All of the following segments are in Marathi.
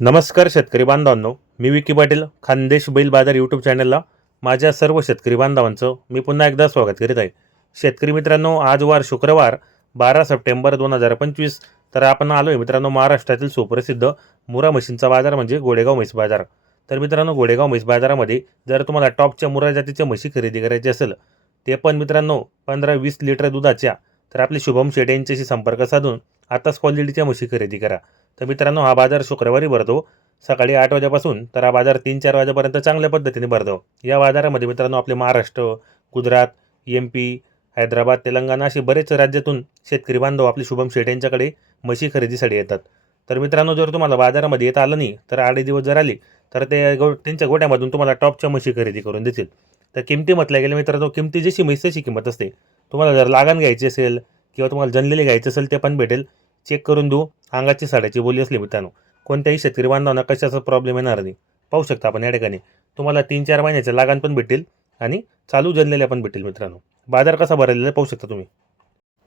नमस्कार शेतकरी बांधवांनो मी विकी पाटील खानदेश बैल बाजार यूट्यूब चॅनलला माझ्या सर्व शेतकरी बांधवांचं मी पुन्हा एकदा स्वागत करीत आहे. शेतकरी मित्रांनो आज वार शुक्रवार बारा सप्टेंबर दोन हजार पंचवीस. तर आपण आलो आहे मित्रांनो महाराष्ट्रातील सुप्रसिद्ध मुरा म्हशींचा बाजार म्हणजे गोडेगाव म्हैस बाजार. तर मित्रांनो गोडेगाव म्हैस बाजारामध्ये जर तुम्हाला टॉपच्या मुरा जातीच्या म्हशी खरेदी करायची असेल ते पण मित्रांनो पंधरा वीस लिटर दुधाच्या. तर आपले शुभम शेटे यांच्याशी संपर्क साधून आताच क्वालिटीच्या म्हशी खरेदी करा. तर मित्रांनो हा बाजार शुक्रवारी भरतो. सकाळी आठ वाजेपासून तर हा बाजार तीन चार वाजेपर्यंत चांगल्या पद्धतीने भरतो. या बाजारामध्ये मित्रांनो आपले महाराष्ट्र गुजरात एम पी हैदराबाद तेलंगणा असे बरेच राज्यातून शेतकरी बांधव आपले शुभम शेठ यांच्याकडे म्हशी खरेदीसाठी येतात. तर मित्रांनो जर तुम्हाला बाजारामध्ये येता आलं नाही तर आडे दिवस जर आले तर ते गो त्यांच्या गोट्यामधून तुम्हाला टॉपच्या म्हशी खरेदी करून देतील. तर किमती म्हटल्या गेल्या मित्रांनो किमती जशी म्हैस तशी किंमत असते. तुम्हाला जर लागण घ्यायची असेल किंवा तुम्हाला जनलेली घ्यायची असेल ते पण भेटेल. चेक करून देऊ. अंगाची साड्याची बोली असली मित्रांनो कोणत्याही शेतकरी बांधवांना कशाचा प्रॉब्लेम येणार नाही. पाहू शकता आपण या ठिकाणी. तुम्हाला तीन चार महिन्याच्या लागान पण भेटेल आणि चालू जनलेल्या पण भेटेल मित्रांनो. बाजार कसा भरलेला आहे पाहू शकता तुम्ही.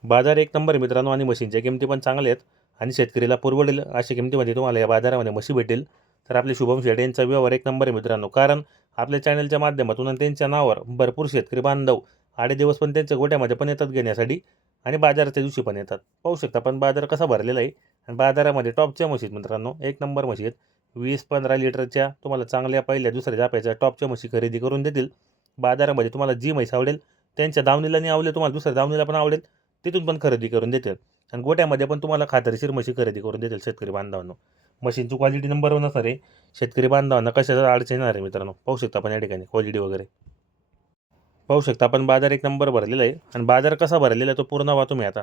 बाजार एक नंबर मित्रांनो आणि मशीनच्या किमती पण चांगल्या आहेत आणि शेतकरीला पुरवडेल अशा किमतीमध्ये तुम्हाला या बाजारामध्ये मशी भेटेल. तर आपले शुभम शेटे यांचा व्यवहार एक नंबर आहे मित्रांनो. कारण आपल्या चॅनलच्या माध्यमातून आणि त्यांच्या नावावर भरपूर शेतकरी बांधव आडे दिवस पण त्यांच्या गोट्यामध्ये पण येतात घेण्यासाठी आणि बाजाराच्या दिवशी पण येतात. पाहू शकता पण बाजार कसा भरलेला आहे. आणि बाजारामध्ये टॉपच्या म्हशी आहेत मित्रांनो. एक नंबर म्हशी आहेत. वीस पंधरा लिटरच्या तुम्हाला चांगल्या पहिल्या दुसऱ्या जाप्याच्या टॉपच्या म्हशी खरेदी करून देतील. बाजारामध्ये तुम्हाला जी म्हैस आवडेल त्यांच्या दावणीला नाही आवडेल तुम्हाला दुसऱ्या दावणीला पण आवडेल तिथून पण खरेदी करून देतील. आणि गोट्यामध्ये पण तुम्हाला खातरीशीर म्हशी खरेदी करून देतील शेतकरी बांधवांनो. मशीनची क्वालिटी नंबर वन असणार आहे. शेतकरी बांधवांना कशाचा अडचण येणार आहे मित्रांनो? पाहू शकता आपण या ठिकाणी क्वालिटी वगैरे. पाहू शकता आपण बाजार एक नंबर भरलेला आहे. आणि बाजार कसा भरलेला आहे तो पूर्ण वा तुम्ही आता.